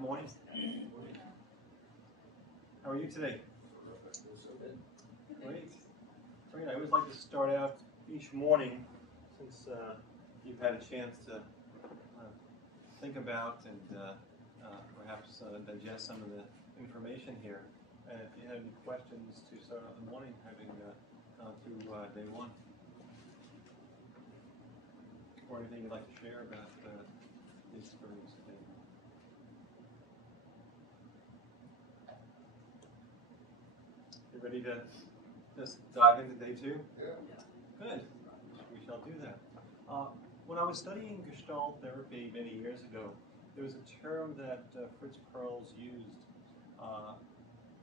good morning. How are you today? Great. Great. I always like to start out each morning, since you've had a chance to think about and perhaps digest some of the information here. And if you have any questions to start out the morning, having gone through day one, or anything you'd like to share about the experience today. You ready to just dive into day two? Yeah. Good. We shall do that. When I was studying Gestalt therapy many years ago, there was a term that Fritz Perls used,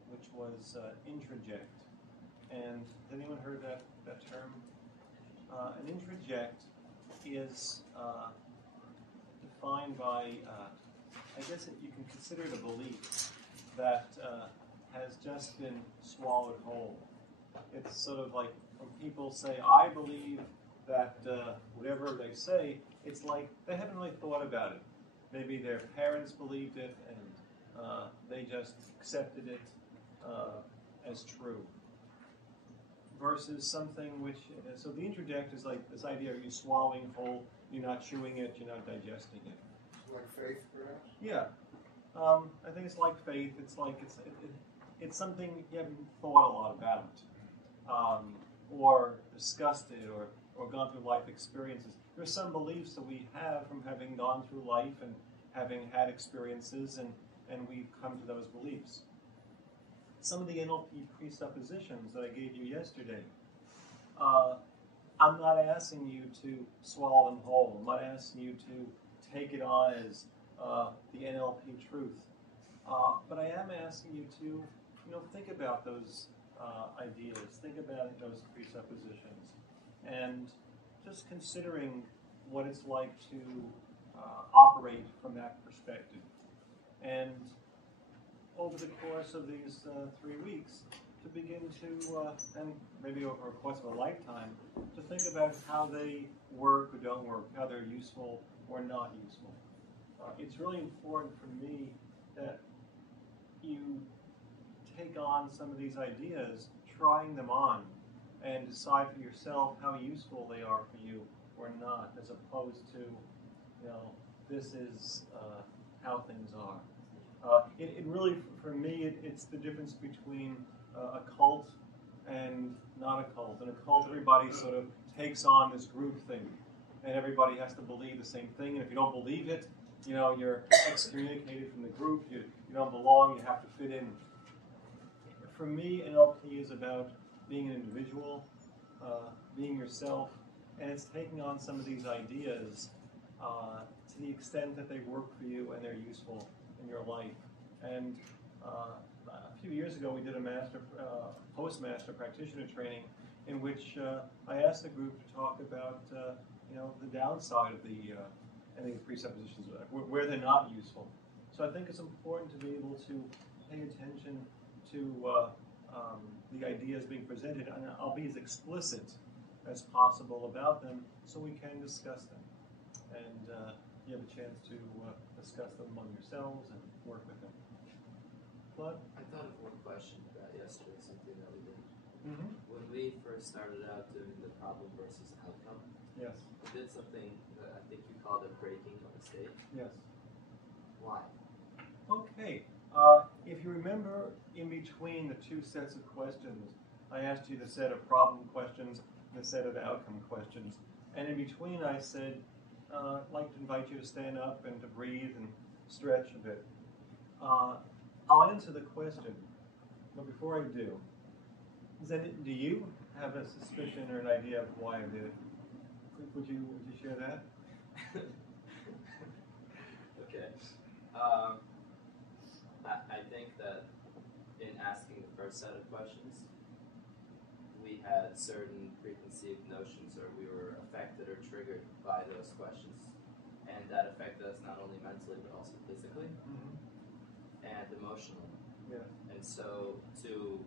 which was introject. And has anyone heard that term? An introject is defined by, I guess you can consider it a belief that has just been swallowed whole. It's sort of like when people say, I believe that whatever they say, it's like they haven't really thought about it. Maybe their parents believed it and they just accepted it as true. Versus something which, so the introject is like this idea of you swallowing whole, you're not chewing it, you're not digesting it. Like faith, perhaps? Yeah. I think it's like faith. It's like it's something you haven't thought a lot about, or discussed it, or gone through life experiences. There's some beliefs that we have from having gone through life and having had experiences, and we've come to those beliefs. Some of the NLP presuppositions that I gave you yesterday, I'm not asking you to swallow them whole. I'm not asking you to take it on as the NLP truth. But I am asking you to, think about those ideas, think about those presuppositions, and just considering what it's like to operate from that perspective. And over the course of these 3 weeks, to begin to, and maybe over the course of a lifetime, to think about how they work or don't work, how they're useful or not useful. It's really important for me that you take on some of these ideas, trying them on, and decide for yourself how useful they are for you or not, as opposed to, this is how things are. It really, for me, it's the difference between a cult and not a cult. In a cult, everybody sort of takes on this group thing, and everybody has to believe the same thing. And if you don't believe it, you're excommunicated from the group. You don't belong. You have to fit in. For me, NLP is about being an individual, being yourself, and it's taking on some of these ideas to the extent that they work for you and they're useful in your life. And a few years ago, we did a postmaster practitioner training in which I asked the group to talk about the downside of the presuppositions, where they're not useful. So I think it's important to be able to pay attention to the ideas being presented, and I'll be as explicit as possible about them so we can discuss them. And you have a chance to discuss them among yourselves and work with them. Claude? I thought of one question about yesterday, something that we did. Mm-hmm. When we first started out doing the problem versus outcome, Yes. we did something that I think you called a breaking of a state. Yes. Why? Okay. If you remember, in between the two sets of questions, I asked you the set of problem questions and the set of outcome questions. And in between, I said, I'd like to invite you to stand up and to breathe and stretch a bit. I'll answer the question, but before I do, do you have a suspicion or an idea of why I did it? Would you share that? Okay. I think that in asking the first set of questions, we had certain preconceived notions, or we were affected or triggered by those questions. And that affected us not only mentally, but also physically and emotionally. Yeah. And so to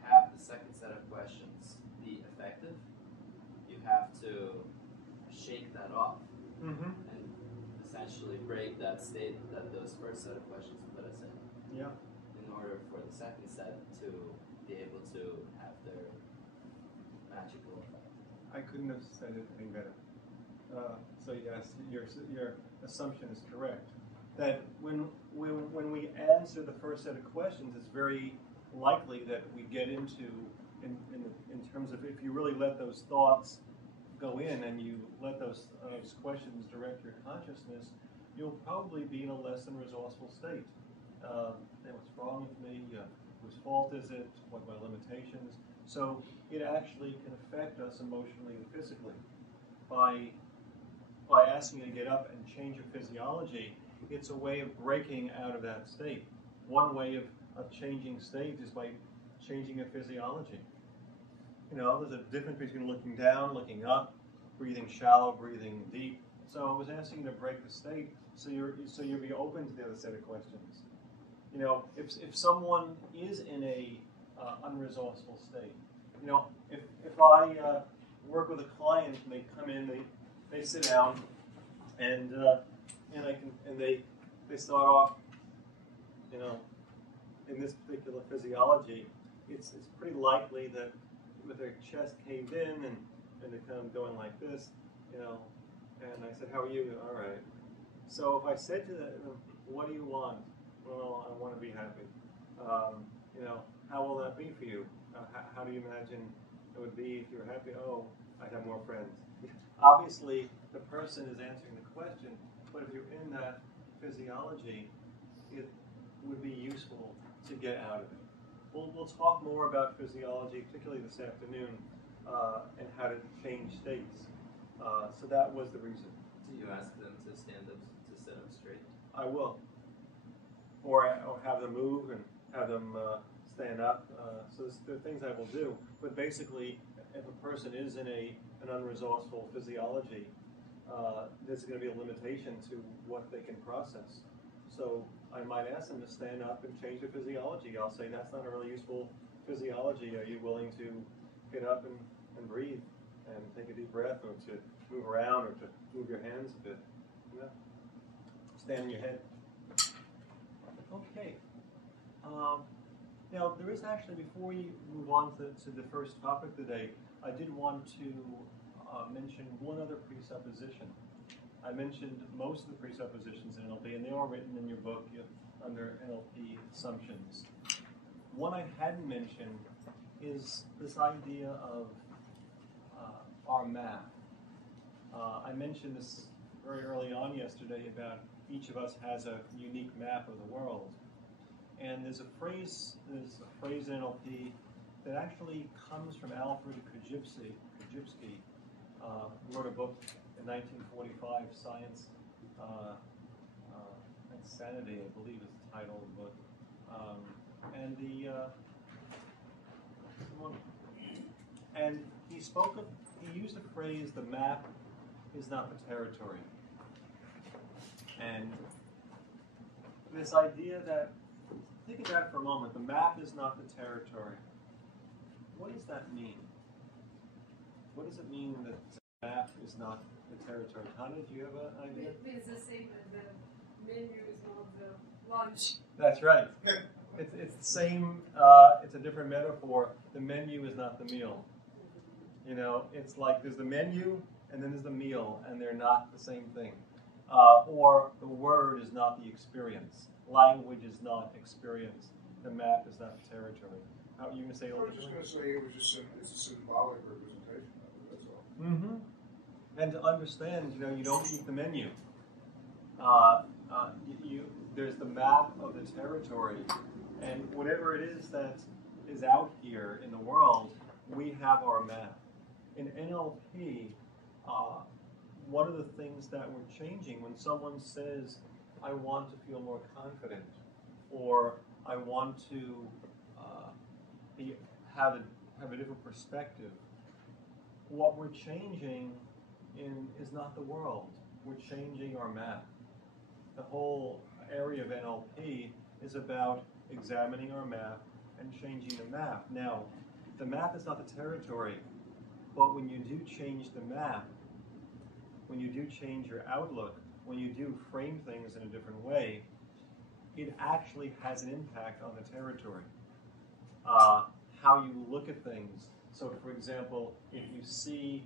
have the second set of questions be effective, you have to shake that off and eventually break that state that those first set of questions put us Yeah. in order for the second set to be able to have their magical effect. I couldn't have said it any better. So yes, your assumption is correct. That when we answer the first set of questions, it's very likely that we get into in terms of if you really let those thoughts go in and you let those questions direct your consciousness, you'll probably be in a less than resourceful state. What's wrong with me? Whose fault is it? What are my limitations? So it actually can affect us emotionally and physically. By asking you to get up and change your physiology, it's a way of breaking out of that state. One way of changing state is by changing your physiology. You know, there's a difference between looking down, looking up, breathing shallow, breathing deep. So I was asking you to break the state so you'll be open to the other set of questions. You know, if someone is in a unresourceful state, you know, if I work with a client and they come in, they sit down, and they start off, you know, in this particular physiology, it's pretty likely that with their chest caved in and they're kind of going like this, you know, and I said, how are you? All right. So if I said to them, what do you want? Well, I want to be happy. You know, how will that be for you? How do you imagine it would be if you were happy? Oh, I'd have more friends. Obviously, the person is answering the question, but if you're in that physiology, it would be useful to get out of it. We'll talk more about physiology, particularly this afternoon, and how to change states. So that was the reason. Do you ask them to stand up, to sit up straight? I will. Or have them move and have them stand up. So there are things I will do. But basically, if a person is in an unresourceful physiology, there's going to be a limitation to what they can process. So I might ask them to stand up and change their physiology. I'll say, that's not a really useful physiology. Are you willing to get up and breathe and take a deep breath, or to move around, or to move your hands a bit? Yeah. Stand on your head. Okay. Now, there is actually, before we move on to the first topic today, I did want to mention one other presupposition. I mentioned most of the presuppositions in NLP, and they are written in your book under NLP assumptions. One I hadn't mentioned is this idea of our map. I mentioned this very early on yesterday about each of us has a unique map of the world. And there's a phrase in NLP that actually comes from Alfred Korzybski, who wrote a book in 1945, Science and Sanity, I believe is the title of the book. And he used the phrase, the map is not the territory. And this idea that, think about it for a moment, the map is not the territory. What does that mean? What does it mean that the map is not the territory? Tanya, do you have an idea? It's the same as the menu is not the lunch. That's right. It's the same, it's a different metaphor. The menu is not the meal. You know, it's like there's the menu and then there's the meal, and they're not the same thing. Or the word is not the experience. Language is not experience. The map is not the territory. How are you going to say? I was just going to say it's a symbolic representation of it. That's all. Mm-hmm. And to understand, you know, you don't eat the menu. There's the map of the territory, and whatever it is that is out here in the world, we have our map. In NLP, one of the things that we're changing when someone says, I want to feel more confident, or I want to have a different perspective, what we're changing is not the world. We're changing our map. The whole area of NLP is about examining our map and changing the map. Now, the map is not the territory, but when you do change the map, when you do change your outlook, when you do frame things in a different way, it actually has an impact on the territory. How you look at things. So, for example, if you see,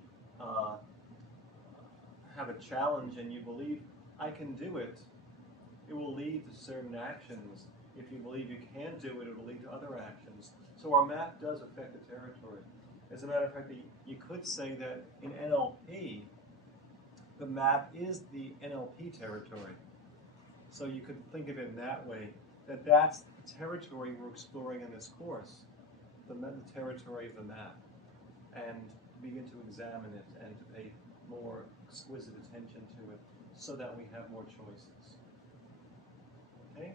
have a challenge and you believe, I can do it, it will lead to certain actions. If you believe you can't do it, it will lead to other actions. So our map does affect the territory. As a matter of fact, you could say that in NLP, the map is the NLP territory. So you could think of it in that way, that that's the territory we're exploring in this course, the territory of the map, and begin to examine it and to pay more exquisite attention to it so that we have more choices. Okay?